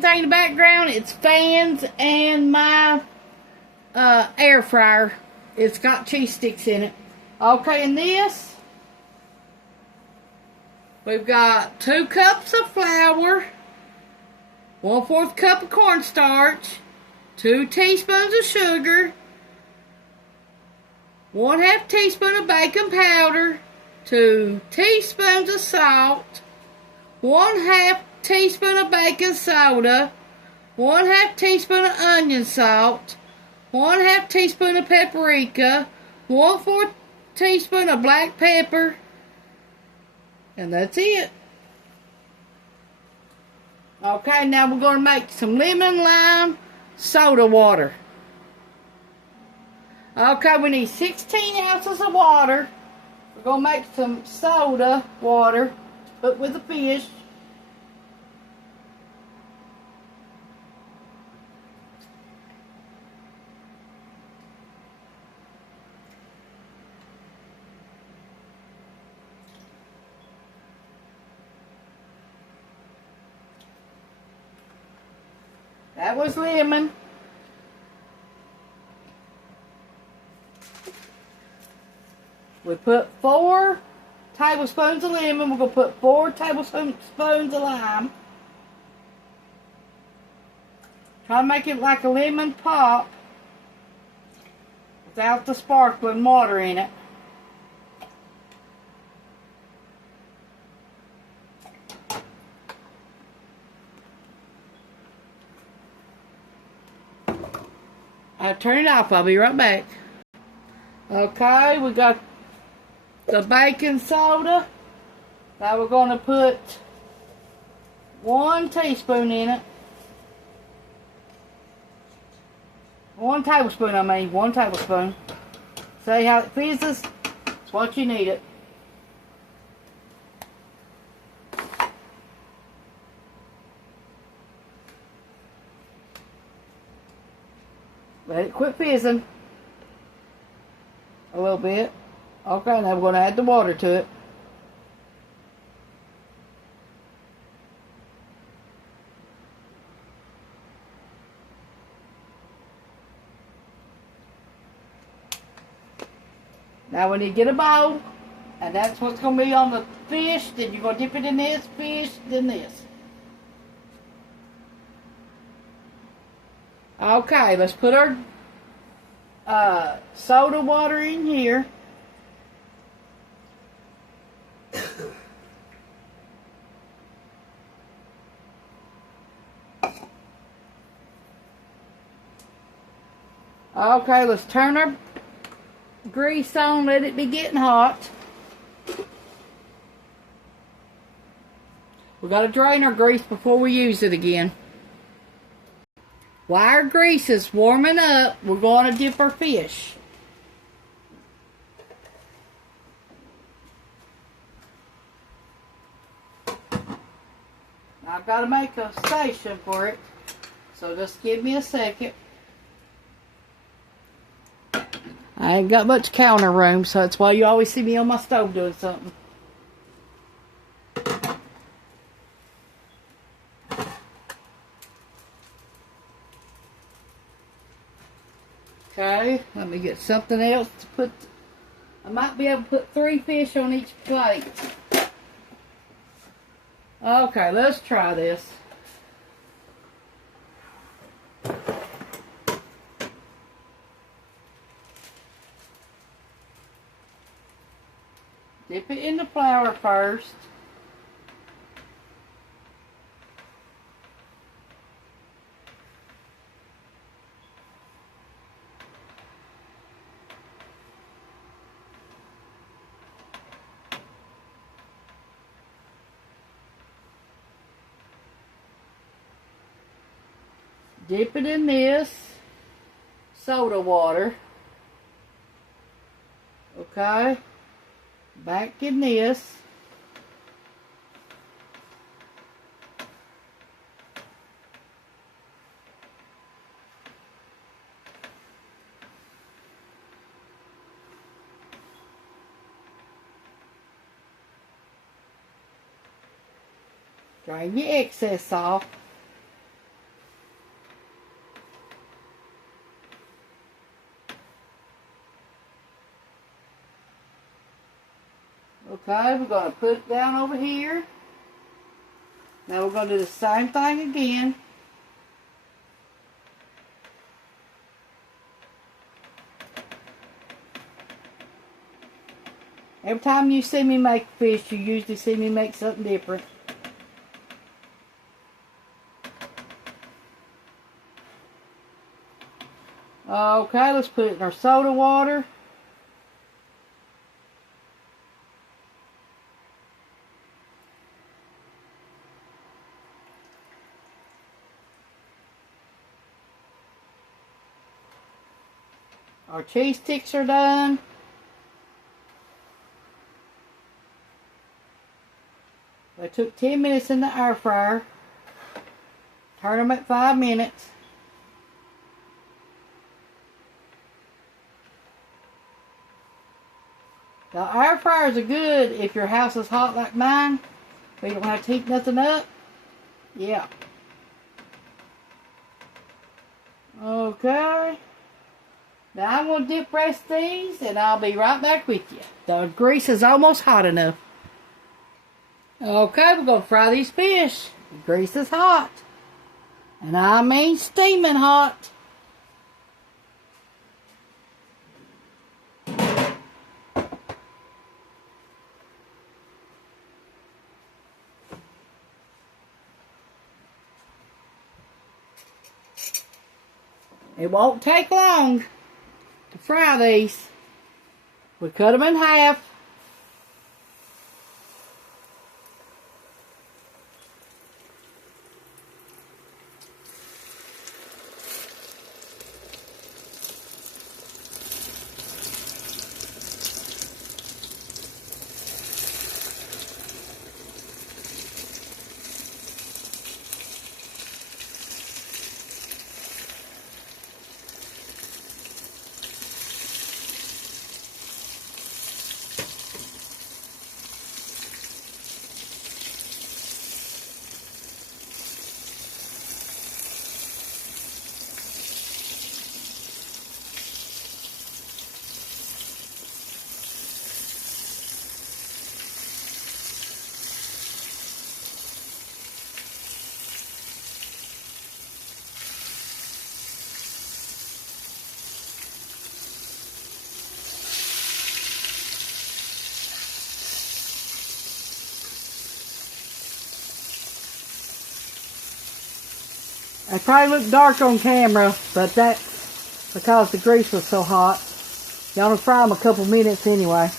Thing in the background, it's fans and my air fryer. It's got cheese sticks in it. Okay, and this, we've got 2 cups of flour, 1/4 cup of cornstarch, 2 teaspoons of sugar, 1/2 teaspoon of baking powder, 2 teaspoons of salt, 1/2 teaspoon of baking soda, 1/2 teaspoon of onion salt, 1/2 teaspoon of paprika, 1/4 teaspoon of black pepper, and that's it. Okay, now we're going to make some lemon lime soda water. Okay, we need 16 ounces of water. We're going to make some soda water to put with the fish. That was lemon. We put 4 tablespoons of lemon. We're going to put 4 tablespoons of lime. Try to make it like a lemon pop without the sparkling water in it. I'll turn it off. I'll be right back. Okay, we got the baking soda. Now we're going to put 1 teaspoon in it. 1 tablespoon, I mean, 1 tablespoon. See how it fizzes? It's what you need it. Let it quit fizzing a little bit. Okay, now we're going to add the water to it. Now when you get a bowl, and that's what's going to be on the fish, then you're going to dip it in this fish, then this. Okay, let's put our soda water in here. Okay, let's turn our grease on, let it be getting hot. We got to drain our grease before we use it again. While our grease is warming up, we're going to dip our fish. I've got to make a station for it, so just give me a second. I ain't got much counter room, so that's why you always see me on my stove doing something. Okay, let me get something else to put. I might be able to put 3 fish on each plate. Okay, let's try this. Dip it in the flour first. Dip it in this soda water. Okay. Back in this. Drain your excess off. Okay, we're going to put it down over here. Now we're going to do the same thing again. Every time you see me make fish, you usually see me make something different. Okay, let's put it in our soda water. Our cheese sticks are done. They took 10 minutes in the air fryer. Turn them at 5 minutes. The air fryers are good if your house is hot like mine, but you don't have to heat nothing up. Yeah. Okay. Now I'm going to dip rest these and I'll be right back with you. The grease is almost hot enough. Okay, we're going to fry these fish. The grease is hot. And I mean steaming hot. It won't take long to fry these. We cut them in half. They probably look dark on camera, but that's because the grease was so hot. You want to fry them a couple minutes anyway.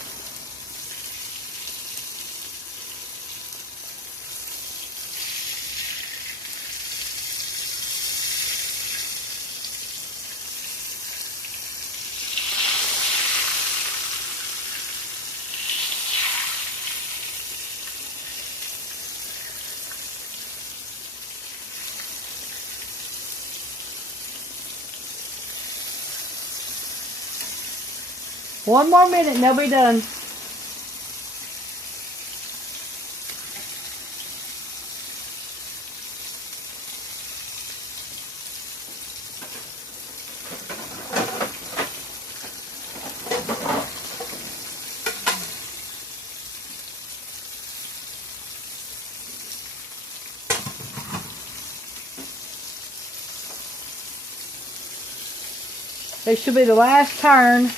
One more minute and they'll be done. This should be the last turn.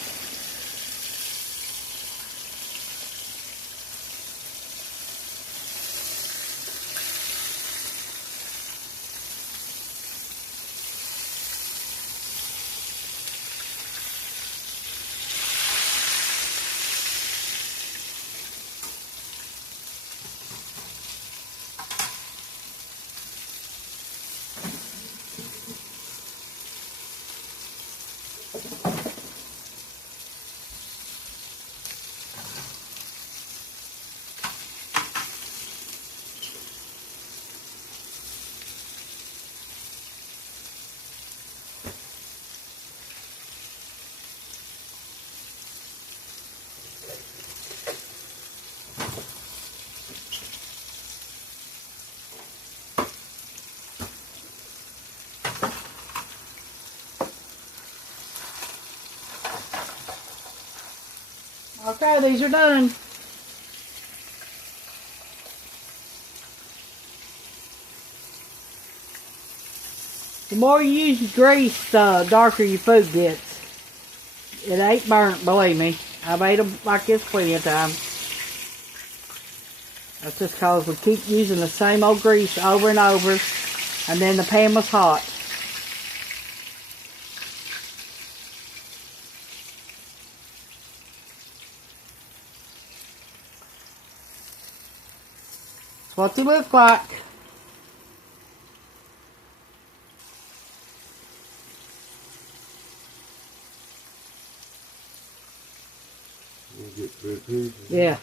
Okay, these are done. The more you use your grease, the darker your food gets. It ain't burnt, believe me. I've ate them like this plenty of times. That's just because we keep using the same old grease over and over, and then the pan was hot. That's what they look like. Get 3 pieces. Yeah.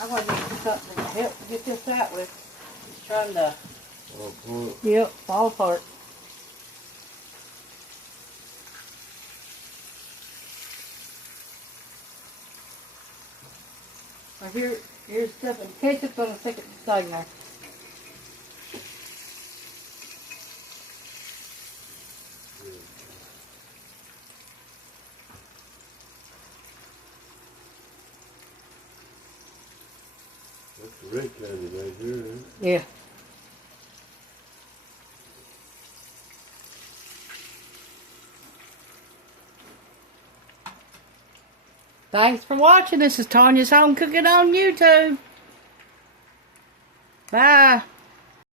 I'm going to get something to help get this out with. It's trying to... Fall apart. Yep, fall apart. Well, here's stuff. In case it's going to stick it inside now. That's the red candy right here, isn't it? Yeah. Thanks for watching. This is Tanya's Home Cooking on YouTube. Bye.